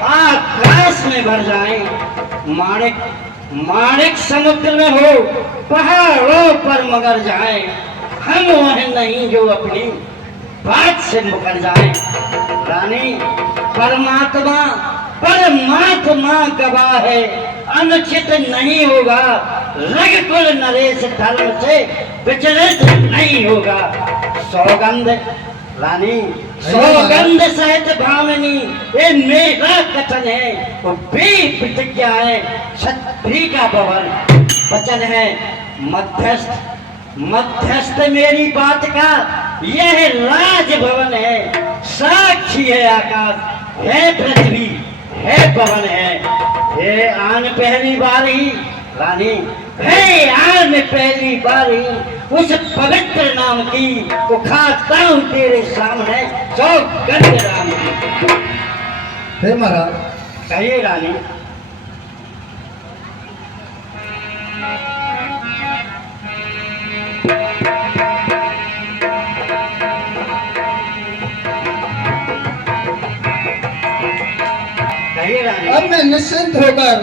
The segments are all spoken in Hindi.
आकाश में भर जाए, माणिक माणिक समुद्र में हो, पहाड़ों पर मगर जाए, हम वह नहीं जो अपनी बात से मुकर जाए। रानी परमात्मा परमात्मा गवाह है, अनुचित नहीं होगा, रघुकुल नरेश धर्म से विचलित नहीं होगा। सौगंध रानी सौगंध सहित भावनी, ये मेरा कथन है, वो भी प्रतिज्ञा है, क्षत्रिय का भवन वचन है। मध्यस्थ मध्यस्थ मेरी बात का यह राजभवन है, साक्षी है आकाश, है पृथ्वी, है पवन है। हे आन पहली बारी रानी, हे आन पहली बारी, उस पवित्र नाम की उखाड़ता हूँ तेरे सामने, सौगंध राम की। हे महाराज कहिए रानी। कहिए रानी। अब मैं निश्चिंत होकर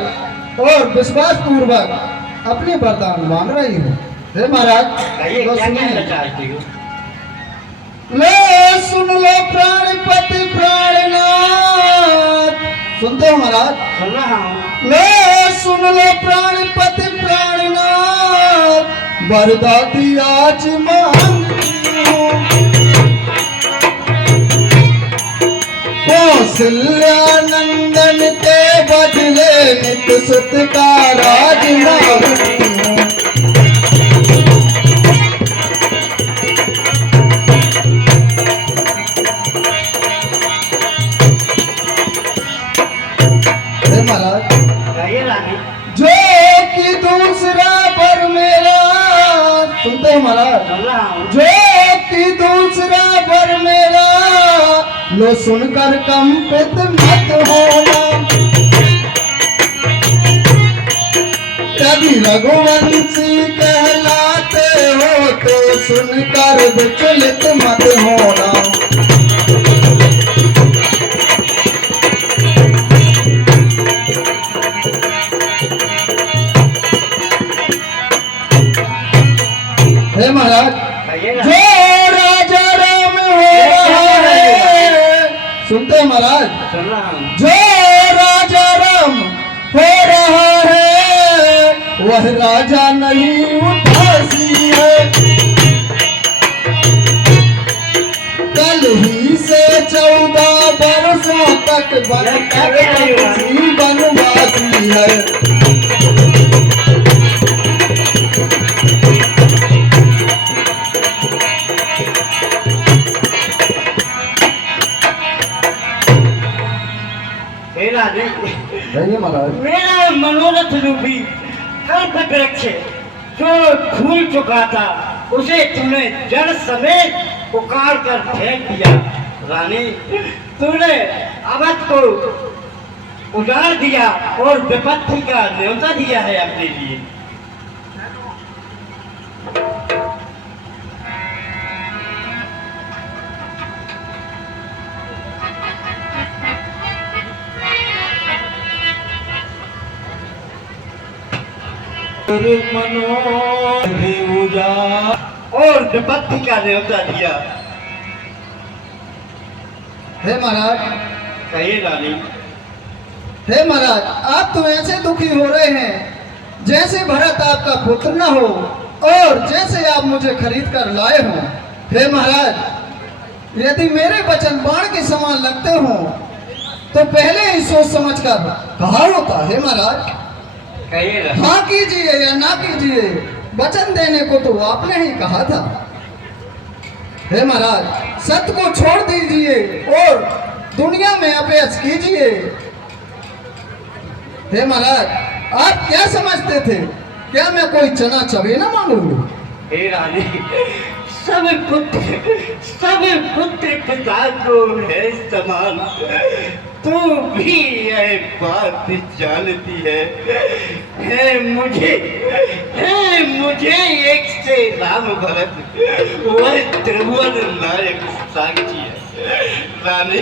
और विश्वास पूर्वक अपनी वरदान मांग रही हूँ। हे महाराज कहिए तो क्या कहना सुनिए। चाहती हो? ले सुन लो प्राणपति प्राणनाथ, सुनते हो महाराज? सुन रहा हूँ। ले सुन लो प्राणपति प्राणनाथ, वरदाती आज मांगती हूँ। कौशल्या नंदन के बदले नित सुत का राज मांगती हूँ। हे महाराज कहिए रानी। जो कि दूसरा पर मेरा, सुनते हो महाराज? सुन रहा हूँ। जो कि दूसरा पर मेरा, लो सुनकर कंपित मत होना। कभी रघुवंशी कहलाते हो तो सुनकर विचलित मत होना। हे महाराज कहिए जो रानी। राजा राम हो रहा है, सुनते हैं महाराज? सुन रहा हूँ। जो राजा राम हो रहा है, वह राजा नहीं उदासी है। कल ही से 14 वर्षों तक वनवासी है। हे रानी, कहिए महाराज। मेरा मनोरथ रूपी कल्प वृक्ष जो फूल चुका था, उसे तूने जड़ समेत उखाड़ कर फेंक दिया। रानी तूने अवध को उजाड़ दिया और विपत्ति का न्योता दिया है अपने लिए। और विपत्ति का न्योता दिया। हे महाराज कहिए रानी। हे महाराज, आप तो ऐसे दुखी हो रहे हैं जैसे भरत आपका पुत्र न हो और जैसे आप मुझे खरीद कर लाए हो। हे महाराज, यदि मेरे वचन बाण के समान लगते हो तो पहले ही सोच समझ कर कहा होता। हे महाराज कहिए रानी। हाँ कीजिए या ना कीजिए, वचन देने को तो आपने ही कहा था। हे महाराज, सत्य को छोड़ दीजिए और दुनिया में अपेक्ष कीजिए। हे महाराज, आप क्या समझते थे? क्या मैं कोई चना चबेना मांगूंगी? हे रानी, सब पुत्र पिता को है समान, तू भी यह बात जानती है मुझे एक से राम भरत, वह त्रिभुवन नायक साक्षी है। रानी